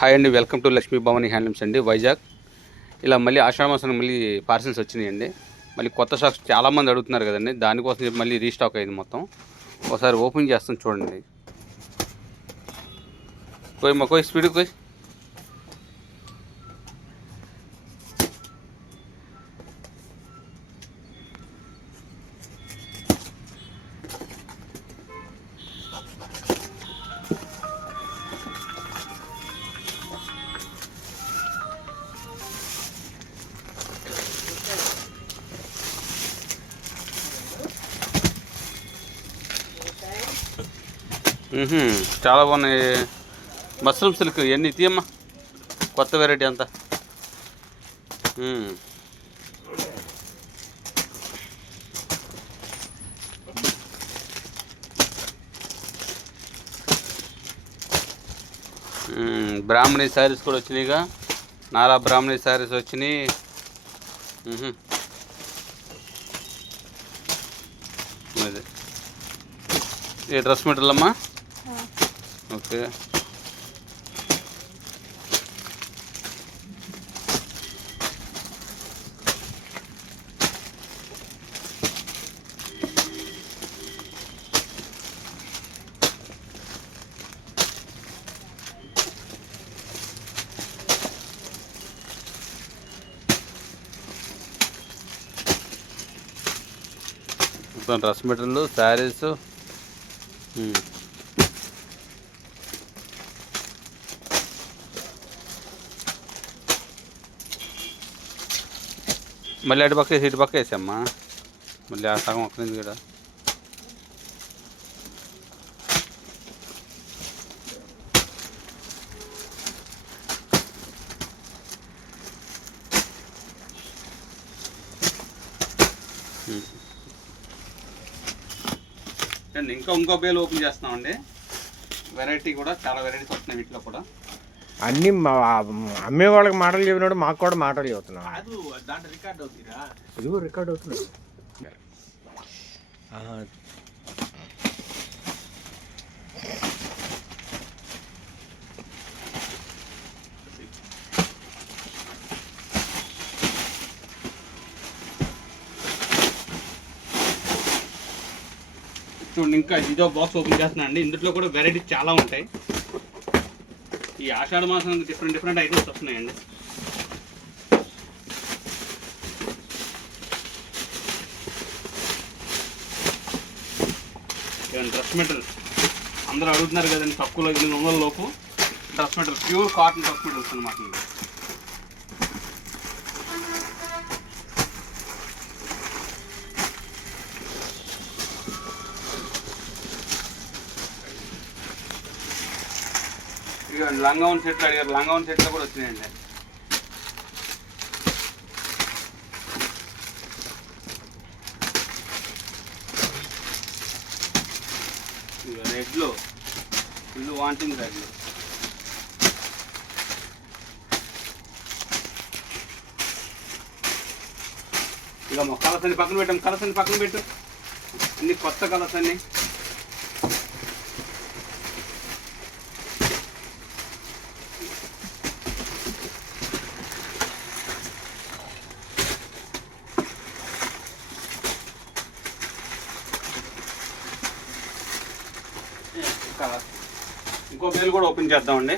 Hi అండి, welcome to Lakshmi Bhavani handlooms అండి, వైజాగ్. ఇలా మళ్ళీ ఆషాఢ మాసం మళ్ళీ పార్సిల్స్ వచ్చినాయండి. మళ్ళీ కొత్త స్టాక్స్ చాలామంది అడుగుతున్నారు కదండి, దానికోసం మళ్ళీ రీస్టాక్ అయింది మొత్తం. ఒకసారి ఓపెన్ చేస్తాను చూడండి. కోయి స్పీడ్ కోయి. చాలా బాగున్నాయి. మష్రూమ్ సిల్క్ ఎన్ని తీయమ్మా, కొత్త వెరైటీ అంతా. బ్రాహ్మణి శారీస్ కూడా వచ్చినాయిగా, నారా బ్రాహ్మణి శారీస్ వచ్చినాయి. అదే ఏ డ్రెస్ మెటీరియల్ అమ్మా? ఓకే. మొత్తం డ్రెస్ మెటీరియల్, శారీస్. మళ్ళీ అటు పక్క వేసామ్మా, మళ్ళీ ఆ సగం అక్కడింది కూడా. అండి ఇంకో బేల్ ఓపెన్ చేస్తున్నామండి. వెరైటీ కూడా చాలా వెరైటీస్ వస్తున్నాయి వీటిలో కూడా. అన్ని అమ్మే వాళ్ళకి మాటలు చెప్పినాడు, మాకు కూడా మాటలు చెబుతున్నాం. దాంట్లో రికార్డ్ అవుతుందా? ఇదిగో రికార్డ్ అవుతుంది. చూడండి, ఇంకా ఇదో బాక్స్ ఓపెన్ చేస్తున్నా అండి. ఇందులో కూడా వెరైటీ చాలా ఉంటాయి. ఈ ఆషాఢ మాసం డిఫరెంట్ ఐటమ్స్ వస్తున్నాయండి. డ్రెస్ మెటీరియల్ అందరూ అడుగుతున్నారు కదండి, తక్కువలో 800 లోపు dress material, pure cotton dress materials అన్నమాట. ఇక లంగావన్ సెట్లు అడిగారు, లంగావన్ సెట్లు కూడా వచ్చినాయండి. ఇక రెడ్లో ఫుల్ వాంటింగ్ రెడ్లో. ఇక మా కలర్స్ అన్ని పక్కన పెట్టాం, కలర్స్ అన్ని పక్కన పెట్టు, అన్ని కొత్త కలర్స్ అన్ని. ఇంకో బేల్ కూడా ఓపెన్ చేద్దామండి.